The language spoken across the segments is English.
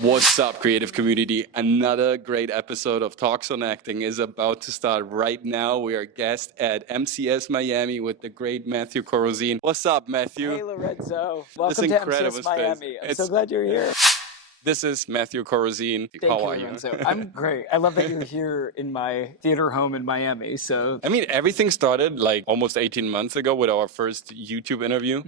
What's up, creative community? Another great episode of Talks on Acting is about to start right now. We are guest at MCS Miami with the great Matthew Corozine. What's up, Matthew? Hey, Lorenzo. This Welcome to incredible MCS space. Miami. I'm so glad you're here. This is Matthew Corozine. Thank How you, are Lorenzo. you? I'm great. I love that you're here in my theater home in Miami. So I mean, everything started like almost 18 months ago with our first YouTube interview.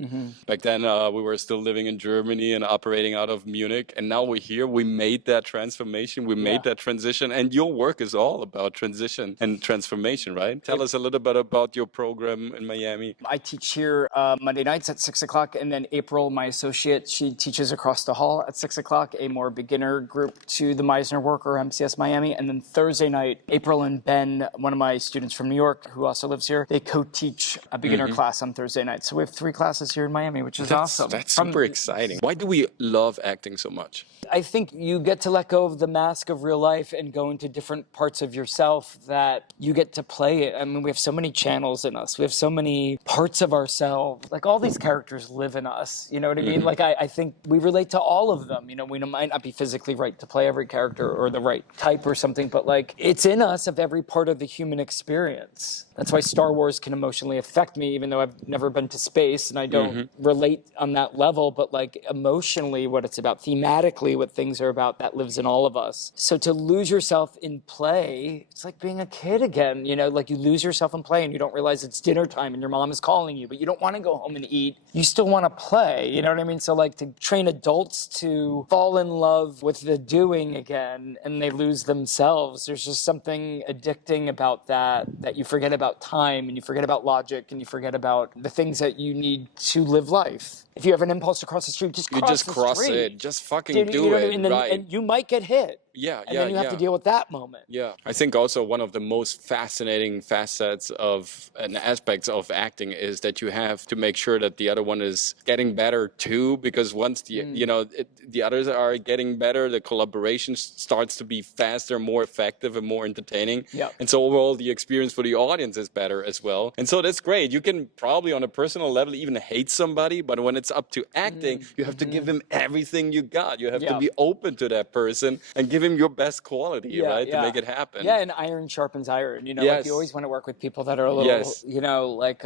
Back then, we were still living in Germany and operating out of Munich. And now we're here. We made that transformation. We made that transition. And your work is all about transition and transformation, right? Tell us a little bit about your program in Miami. I teach here Monday nights at 6 o'clock. And then April, my associate, she teaches across the hall at 6 o'clock, a more beginner group to the Meisner work or MCS Miami. And then Thursday night, April and Ben, one of my students from New York who also lives here, they co-teach a beginner class on Thursday night. So we have 3 classes here in Miami, which is awesome. That's super exciting. Why do we love acting so much? I think you get to let go of the mask of real life and go into different parts of yourself that you get to play it. I mean, we have so many channels in us. We have so many parts of ourselves. Like, all these characters live in us. You know what I mean? Like, I think we relate to all of them. You know, we might not be physically right to play every character or the right type or something, but like, it's in us of every part of the human experience. That's why Star Wars can emotionally affect me, even though I've never been to space and I don't relate on that level, but like emotionally what it's about, thematically what things are about, that lives in all of us. So to lose yourself in play, it's like being a kid again, you know, like you lose yourself in play and you don't realize it's dinner time and your mom is calling you, but you don't want to go home and eat. You still want to play, you know what I mean? So like to train adults to fall in love with the doing again and they lose themselves. There's just something addicting about that you forget about time and you forget about logic and you forget about the things that you need to live life. If you have an impulse to cross the street, just cross the street. It. Just fucking You do know it. what I mean? Right. And you might get hit. And then you have to deal with that moment. Yeah. I think also one of the most fascinating facets of and aspects of acting is that you have to make sure that the other one is getting better too, because once the others are getting better, the collaboration starts to be faster, more effective, and more entertaining. Yeah. And so overall, the experience for the audience is better as well. And so that's great. You can probably on a personal level even hate somebody, but when it's up to acting, you have to give him everything you got. You have to be open to that person and give him your best quality, right, to make it happen. Yeah, and iron sharpens iron. You know, like you always want to work with people that are a little, you know, like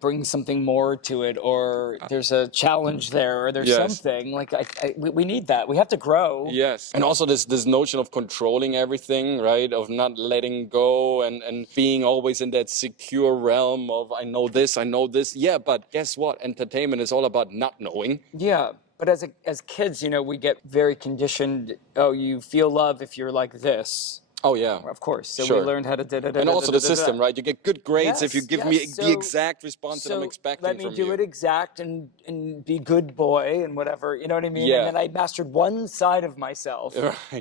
bring something more to it, or there's a challenge there, or there's something. Like we need that. We have to grow. Yes, and also this notion of controlling everything, right, of not letting go and being always in that secure realm of I know this. Yeah, but guess what? Entertainment is all about not knowing. Yeah. But as kids, you know, we get very conditioned. Oh, you feel love if you're like this. Oh, yeah. Of course. So we learned how to da-da-da-da-da-da-da. And also the system, right? You get good grades if you give me the exact response that I'm expecting from you. Let me do it exact and be good boy and whatever. You know what I mean? Yeah. And then I mastered one side of myself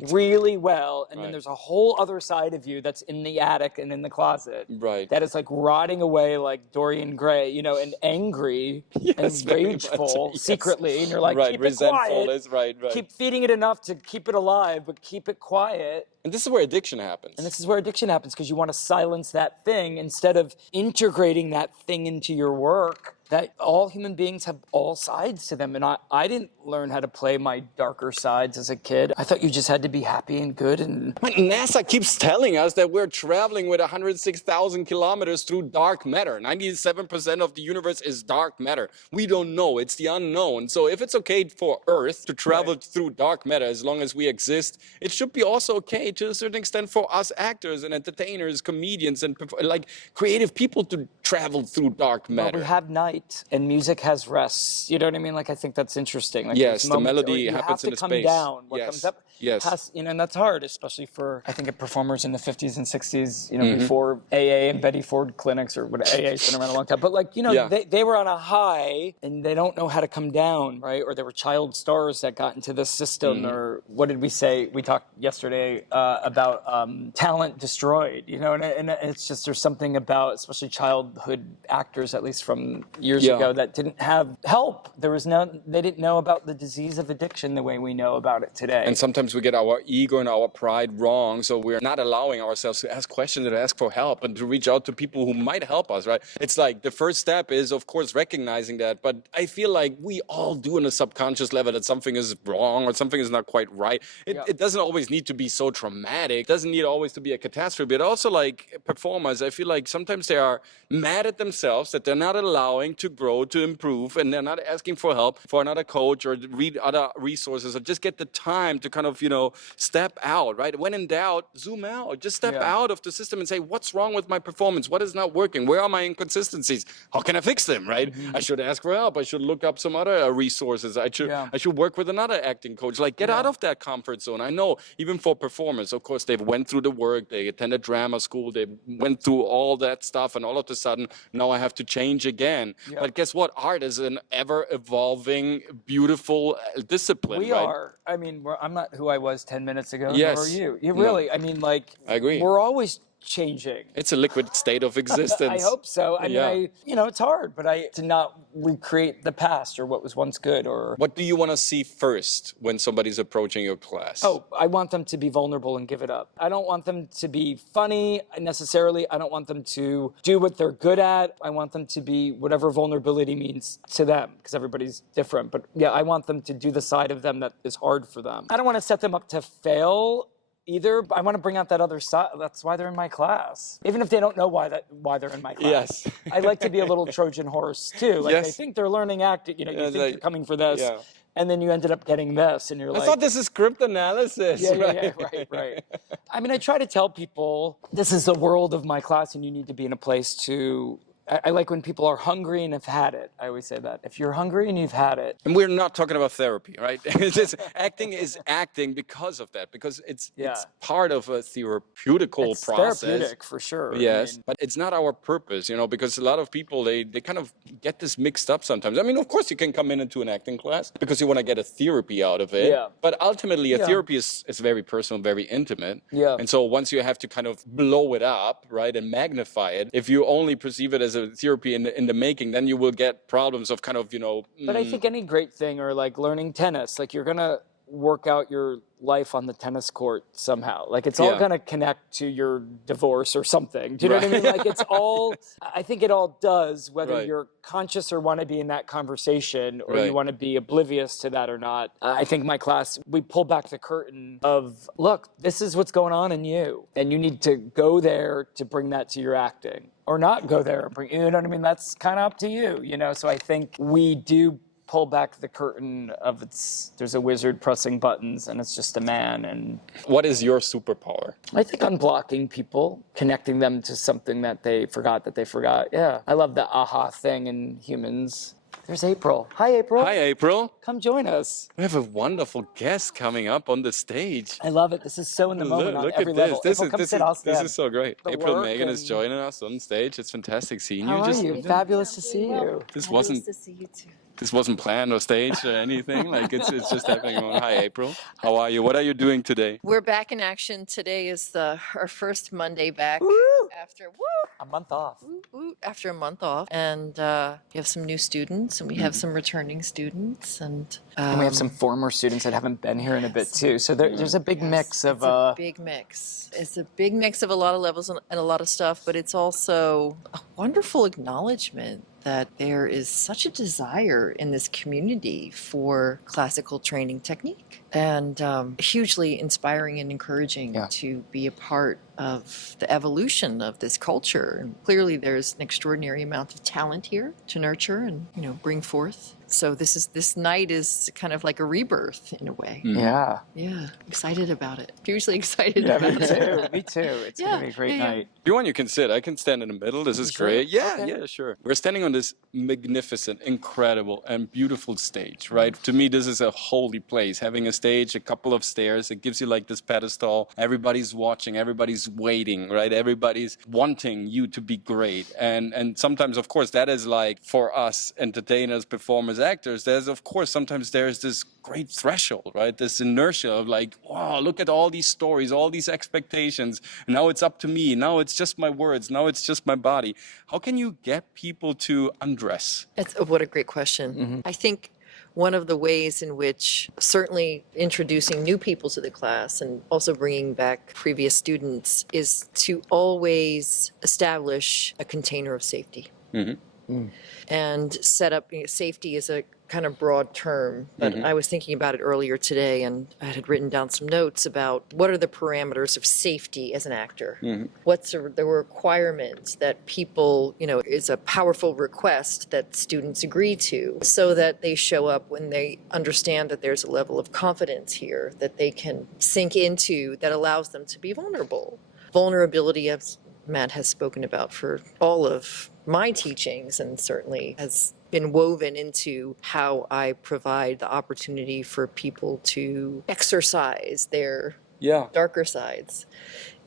really well. And then there's a whole other side of you that's in the attic and in the closet. Right. That is like rotting away like Dorian Gray, you know, and angry and rageful secretly. And you're like, keep it quiet. Right. Keep feeding it enough to keep it alive, but keep it quiet. And this is where addiction happens. And this is where addiction happens, because you want to silence that thing instead of integrating that thing into your work. That all human beings have all sides to them. And I didn't learn how to play my darker sides as a kid. I thought you just had to be happy and good. And NASA keeps telling us that we're traveling with 106,000 kilometers through dark matter. 97% of the universe is dark matter. We don't know. It's the unknown. So if it's okay for Earth to travel through dark matter as long as we exist, it should be also okay to a certain extent for us actors and entertainers, comedians, and like creative people to travel through dark matter. Well, we have night and music has rests. You know what I mean? Like, I think that's interesting. Like, yes, the melody happens in the You have to space. come down. What comes up has, you know, and that's hard, especially for, I think, performers in the 50s and 60s, you know, before AA and Betty Ford clinics or what AA's been around a long time. But like, you know, they were on a high and they don't know how to come down, right? Or there were child stars that got into the system, or what did we say? We talked yesterday about talent destroyed, you know, and it's just, there's something about, especially childhood actors, at least from years Yeah. ago that didn't have help. They didn't know about the disease of addiction the way we know about it today. And sometimes we get our ego and our pride wrong, so we're not allowing ourselves to ask questions and ask for help and to reach out to people who might help us, right? It's like the first step is, of course, recognizing that, but I feel like we all do on a subconscious level that something is wrong or something is not quite right. It doesn't always need to be so traumatic. It doesn't need always to be a catastrophe, but also like performers, I feel like sometimes they are mad at themselves that they're not allowing to grow, to improve, and they're not asking for help for another coach or read other resources or just get the time to kind of, step out, right? When in doubt, zoom out, just step out of the system and say, what's wrong with my performance? What is not working? Where are my inconsistencies? How can I fix them, right? I should ask for help. I should look up some other resources. I should work with another acting coach. Like, get out of that comfort zone. I know, even for performers, of course, they've went through the work, they attended drama school, they went through all that stuff, and all of a sudden, now I have to change again. But guess what? Art is an ever-evolving, beautiful discipline, We are. I mean, I'm not who I was 10 minutes ago, Yes. nor are you. You really, I mean, like, I agree. we're always changing. It's a liquid state of existence. I hope so. I mean, it's hard, but to not recreate the past or what was once good or... What do you want to see first when somebody's approaching your class? Oh, I want them to be vulnerable and give it up. I don't want them to be funny necessarily. I don't want them to do what they're good at. I want them to be whatever vulnerability means to them, because everybody's different. But yeah, I want them to do the side of them that is hard for them. I don't want to set them up to fail either. I want to bring out that other side. That's why they're in my class. Even if they don't know why they're in my class. Yes. I like to be a little Trojan horse too. Like they think they're learning acting, you think you're coming for this. Yeah. And then you ended up getting this, and you're like... I thought this is script analysis. Right. I mean, I try to tell people, this is the world of my class, and you need to be in a place to... I like when people are hungry and have had it. I always say that. If you're hungry and you've had it... And we're not talking about therapy, right? Acting is acting because of that, because it's part of a therapeutical process. Therapeutic, for sure. Yes, but it's not our purpose, because a lot of people, they kind of get this mixed up sometimes. I mean, of course, you can come into an acting class because you want to get a therapy out of it. Yeah. But ultimately, a therapy is very personal, very intimate. Yeah. And so once you have to kind of blow it up, right, and magnify it, if you only perceive it as a therapy in the making, then you will get problems of kind of, But I think any great thing, or like learning tennis, like you're going to work out your life on the tennis court somehow. Like it's all going to connect to your divorce or something. Do you know what I mean? Like it's all, I think it all does, whether you're conscious or want to be in that conversation or you want to be oblivious to that or not. I think my class, we pull back the curtain of, look, this is what's going on in you. And you need to go there to bring that to your acting. Or not go there and bring, you know what I mean? That's kind of up to you, So I think we do pull back the curtain of there's a wizard pressing buttons and it's just a man. And what is your superpower? I think unblocking people, connecting them to something that they forgot. Yeah. I love the aha thing in humans. There's April. Hi, April. Hi, April. Come join us. We have a wonderful guest coming up on the stage. I love it. This is so in the moment on every level. April, come sit, I'll stand. This is so great. April Megan is joining us on stage. It's fantastic seeing you. How are you? Fabulous to see you. Fabulous to see you too. This wasn't planned or staged or anything. Like it's just happening. Hi, April. How are you? What are you doing today? We're back in action. Today is our first Monday back after a month off. After a month off, and we have some new students, and we have some returning students, and we have some former students that haven't been here in a bit too. So there's a big mix of. It's a big mix. It's a big mix of a lot of levels and a lot of stuff, but it's also a wonderful acknowledgement that there is such a desire in this community for classical training technique, and hugely inspiring and encouraging to be a part of the evolution of this culture. And clearly there's an extraordinary amount of talent here to nurture and bring forth. So this night is kind of like a rebirth in a way. Yeah. Yeah. Excited about it. Hugely excited about it. Me too. It's going to be a great night. If you want, you can sit. I can stand in the middle. This is great. Yeah, sure. We're standing on this magnificent, incredible, and beautiful stage, right? To me, this is a holy place. Having a stage, a couple of stairs, it gives you like this pedestal. Everybody's watching, everybody's waiting, right? Everybody's wanting you to be great. And sometimes, of course, that is like for us entertainers, performers, performers, actors, sometimes there's this great threshold, right? This inertia of like, wow, look at all these stories, all these expectations. Now it's up to me. Now it's just my words. Now it's just my body. How can you get people to undress? What a great question. I think one of the ways in which certainly introducing new people to the class and also bringing back previous students is to always establish a container of safety. And set up, safety is a kind of broad term, but I was thinking about it earlier today, and I had written down some notes about what are the parameters of safety as an actor? What's the requirements that people, is a powerful request that students agree to so that they show up when they understand that there's a level of confidence here that they can sink into that allows them to be vulnerable. Vulnerability, as Matt has spoken about for all of my teachings, and certainly has been woven into how I provide the opportunity for people to exercise their darker sides,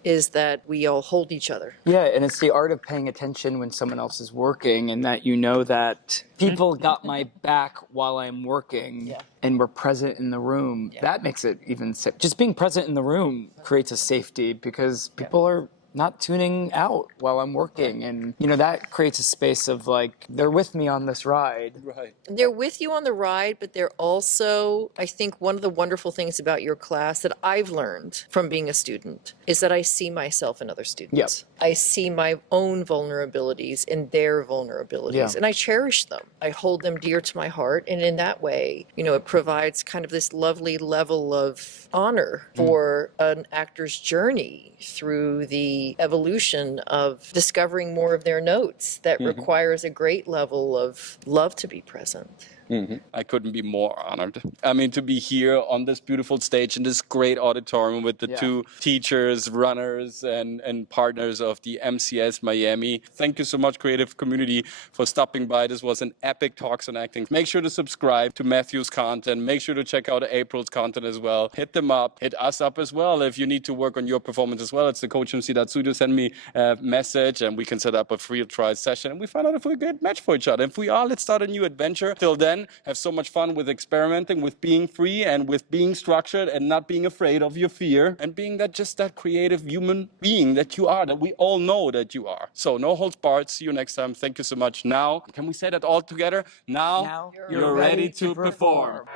is that we all hold each other. Yeah, and it's the art of paying attention when someone else is working, and that that people got my back while I'm working and we're present in the room. That makes it even safe. Just being present in the room creates a safety because people are not tuning out while I'm working. And, that creates a space of like, they're with me on this ride. Right. They're with you on the ride, but they're also, I think one of the wonderful things about your class that I've learned from being a student is that I see myself in other students. I see my own vulnerabilities in their vulnerabilities, and I cherish them. I hold them dear to my heart. And in that way, it provides kind of this lovely level of honor for an actor's journey through the evolution of discovering more of their notes that requires a great level of love to be present. I couldn't be more honored. I mean, to be here on this beautiful stage in this great auditorium with the two teachers, runners, and partners of the MCS Miami. Thank you so much, creative community, for stopping by. This was an epic Talks on Acting. Make sure to subscribe to Matthew's content. Make sure to check out April's content as well. Hit them up. Hit us up as well if you need to work on your performance as well. It's the COACHMC.studio. Send me a message and we can set up a free trial session and we find out if we're a good match for each other. If we are, let's start a new adventure. Till then, have so much fun with experimenting, with being free, and with being structured and not being afraid of your fear, and being that creative human being that you are, that we all know that you are. So no holds barred. See you next time. Thank you so much. Now, can we say that all together? Now you're ready to perform.